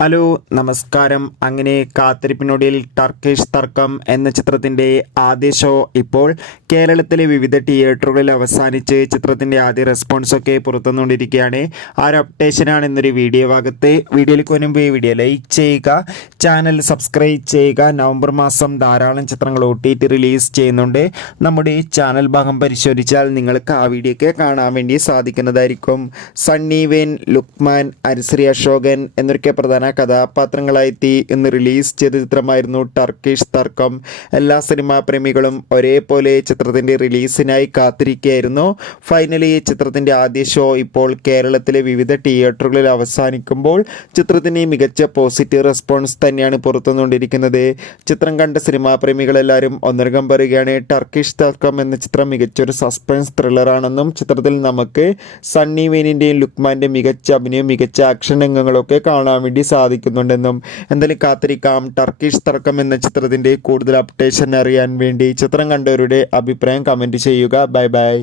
Hello നമസ്കാരം. അങ്ങനെ കാത്തിരിപ്പിനൊടുവിൽ Turkish തർക്കം എന്ന ചിത്രത്തിൻ്റെ ആദ്യ ഷോ ഇപ്പോൾ കേരളത്തിലെ വിവിധ തിയേറ്ററുകളിൽ അവസാനിച്ച് ചിത്രത്തിൻ്റെ ആദ്യ റെസ്പോൺസൊക്കെ പുറത്തുവന്നുകൊണ്ടിരിക്കുകയാണ്. ആ ഒരു അപ്ഡേഷനാണ് ഇന്നൊരു വീഡിയോ ഭാഗത്ത്. വീഡിയോയിലേക്ക് മുൻപ് ഈ വീഡിയോ ലൈക്ക് ചെയ്യുക, ചാനൽ സബ്സ്ക്രൈബ് ചെയ്യുക. നവംബർ മാസം ധാരാളം ചിത്രങ്ങൾ OTT റിലീസ് ചെയ്യുന്നുണ്ട്. നമ്മുടെ ചാനൽ ഭാഗം പരിശോധിച്ചാൽ നിങ്ങൾക്ക് ആ വീഡിയോയ്ക്ക് കാണാൻ വേണ്ടി സാധിക്കുന്നതായിരിക്കും. സണ്ണി വെയിൻ, ലുക്മാൻ, അനുശ്രീ അശോകൻ എന്നൊക്കെ പ്രധാന കഥാപാത്രങ്ങളായെത്തി ഇന്ന് റിലീസ് ചെയ്ത ചിത്രമായിരുന്നു ടർക്കിഷ് തർക്കം. എല്ലാ സിനിമാ പ്രേമികളും ഒരേപോലെ ചിത്രത്തിൻ്റെ റിലീസിനായി കാത്തിരിക്കുകയായിരുന്നു. ഫൈനലി ചിത്രത്തിൻ്റെ ആദ്യ ഷോ ഇപ്പോൾ കേരളത്തിലെ വിവിധ തിയേറ്ററുകളിൽ അവസാനിക്കുമ്പോൾ ചിത്രത്തിന് മികച്ച പോസിറ്റീവ് റെസ്പോൺസ് തന്നെയാണ് പുറത്തുവന്നുകൊണ്ടിരിക്കുന്നത്. ചിത്രം കണ്ട സിനിമാ പ്രേമികളെല്ലാവരും ഒന്നടങ്കം പറയുകയാണ് ടർക്കിഷ് തർക്കം എന്ന ചിത്രം മികച്ചൊരു സസ്പെൻസ് ത്രില്ലറാണെന്നും ചിത്രത്തിൽ നമുക്ക് സണ്ണി വെയിനിൻ്റെയും ലുക്മാൻ്റെയും മികച്ച അഭിനയം, മികച്ച ആക്ഷൻ രംഗങ്ങളൊക്കെ കാണാൻ വേണ്ടി സാധിക്കുന്നുണ്ടെന്നും. എന്തായാലും കാത്തിരിക്കാം ടർക്കിഷ് തർക്കം എന്ന ചിത്രത്തിൻ്റെ കൂടുതൽ അപ്ഡേഷൻ അറിയാൻ വേണ്ടി. ചിത്രം കണ്ടവരുടെ അഭിപ്രായം കമൻറ്റ് ചെയ്യുക. Bye bye.